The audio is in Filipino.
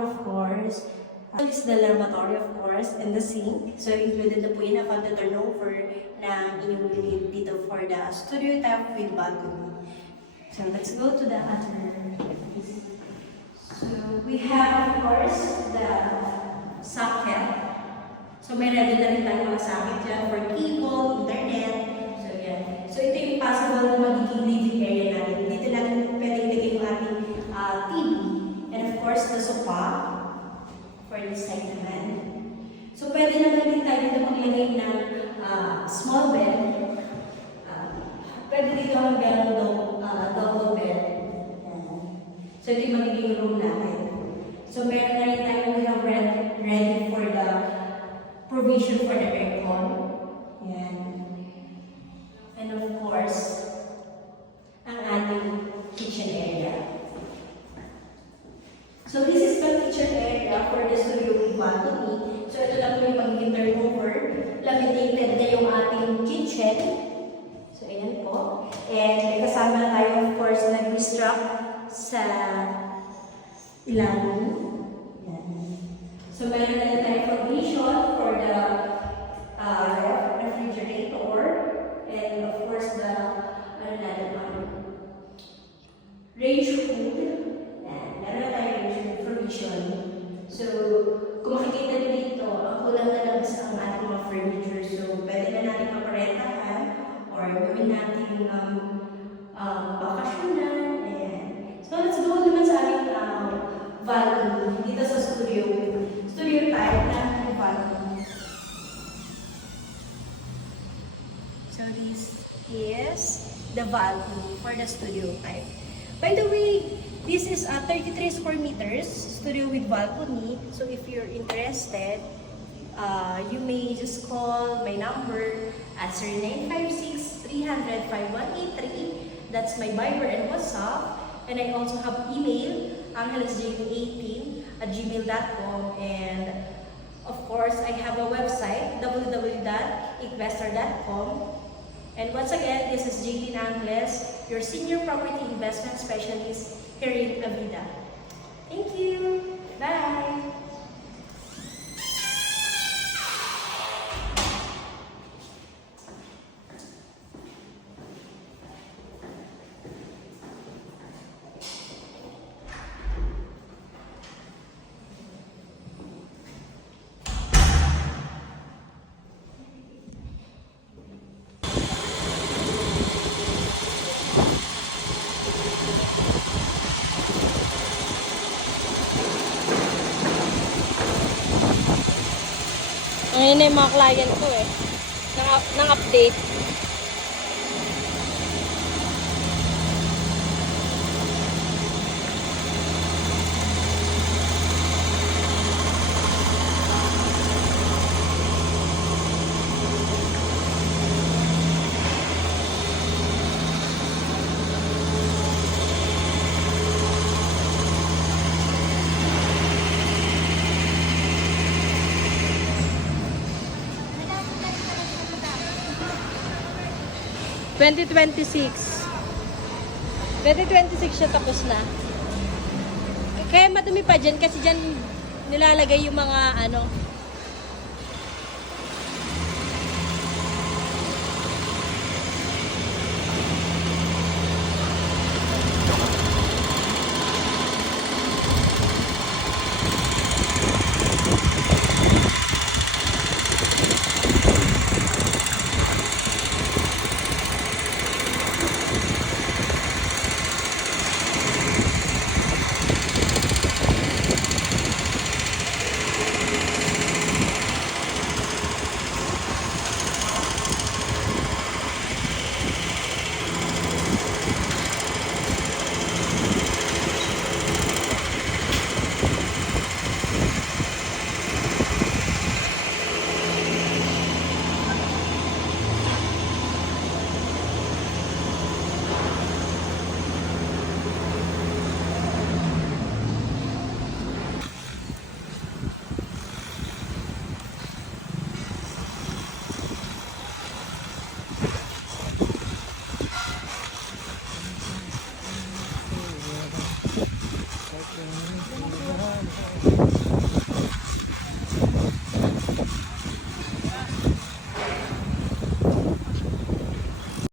of course, is the lavatory, of course, and the sink. So, included na po yun upon the turnover na inyong unit dito for the studio type with balcony. So, let's go to the other. So, we have, of course, the socket. So, may ready na rin tayo mga socket dyan for cable, internet. So, yan. So, ito yung possible na magiging living area natin. Dito natin pwede ilagay yung ating TV. And of course, the sofa for this side naman. So, pwede naman din tayo dito maglagay ng small bed. Pwede dito hanggang double bed. So, ito yung magiging room natin. So, meron na rin tayo, we have ready for the provision for the aircon. Yan. And of course, ang ating kitchen area. So, this is the kitchen area for the studio with balcony. So, ito lang po yung magiging turnover. Laminated na yung ating kitchen. So, ayan po. And may kasama tayo, of course, nag-restruct sa ilalim. Yan. So, mayroon na tayo provision for the refrigerator. And of course, the range food. Yan. Meron na tayo range food provision. So, kung makikita nyo dito, ang kulang na lang sa ating mga furniture. So, pwede na natin maparentahan or gawin natin bakasyonan. Ayan. So, let's go naman sa ating balcony dito sa studio. Studio type na balcony. So, this is the balcony for the studio type. By the way, this is a 33 square meters studio with balcony. So if you're interested, you may just call my number at 0956-300-5183. That's my Viber and WhatsApp. And I also have email, angelisjv18@gmail.com. And of course, I have a website, www.investor.com. And once again, this is J.T. Angeles, your Senior Property Investment Specialist here in Avida. Thank you. Bye. Ngayon na yung mga client ko nang update. (2026) siya tapos na. Kaya madumi pa dyan kasi dyan nilalagay yung mga